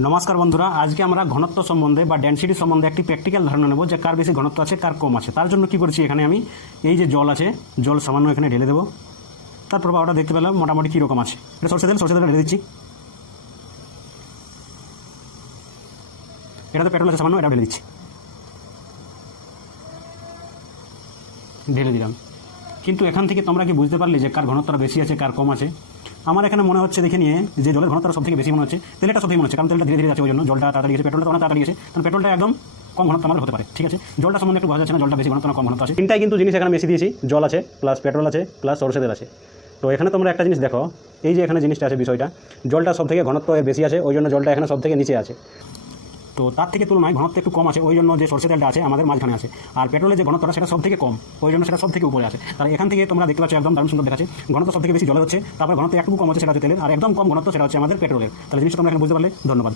नमस्कार बंधुरा आज के আমরা ঘনত্ব সম্বন্ধে বা ডেনসিটি সম্বন্ধে একটি প্র্যাকটিক্যাল ধারণা নেব যে কার বেশি ঘনত্ব আছে কার কম আছে। তার জন্য কি করছি, এখানে আমি এই যে জল আছে জল সামান্য এখানে ঢেলে দেব। তার প্রভাবটা দেখতে পেলাম মোটামুটি কী রকম আছে। এটা সরষে তেল ঢেলে দিচ্ছি। এটা তো পেট্রোল আছে সামান্য, এটা ঢেলে দিচ্ছি, ঢেলে দিলাম। কিন্তু এখান থেকে তোমরা কি বুঝতে পারলে যে কার ঘনত্বটা বেশি আছে কার কম আছে? আমার এখানে মনে হচ্ছে দেখে নিয়ে যে জলের ঘনত্বটা সবথেকে বেশি মনে হচ্ছে, তেলটা সবথেকে মনে হচ্ছে, কারণ তেলটা ধীরে ধীরে আছে ওই জন্য জলটা তাড়াতাড়ি গেছে, পেট্রোলটা অনেক তাড়াতাড়ি গেছে, কারণ পেট্রোলটা একদম কম ঘনত্ব আমাদের হতে পারে। ঠিক আছে, জলটা সম্বন্ধে একটু বোঝা যাচ্ছে না জলটা বেশি ঘনত্ব না কম ঘনত্ব আছে। তিনটাই কিন্তু জিনিস এখানে বেশি দিয়েছি, জল আছে প্লাস পেট্রোল আছে প্লাস সরষে তেল আছে। তো এখানে তোমরা একটা জিনিস দেখো, এই যে এখানে জিনিসটা আছে বিষয়টা, জলটা সবথেকে ঘনত্ব এর বেশি আছে ওই জন্য জলটা এখানে সবথেকে নিচে আছে। তো তার থেকে তুলনায় ঘনত্ব একটু কম আছে ওই জন্য যে সরষে তেলটা আছে আমাদের মাঝখানে আছে, আর পেট্রোলের যে ঘনত্বটা সেটা সব থেকে কম ওই জন্য সেটা সব থেকে উপরে আছে। তাহলে এখান থেকে তোমরা দেখতে পাচ্ছ একদম দারুণ সুন্দর দেখাচ্ছে, ঘনত্ব সব থেকে বেশি জলের হচ্ছে, তারপর ঘনত্ব একটু কম হচ্ছে সেটা হচ্ছে তেলের, আর একদম কম ঘনত্ব সেটা হচ্ছে আমাদের পেট্রোলের। তাহলে জিনিসটা তোমরা এখানে বুঝতে পারলে। ধন্যবাদ।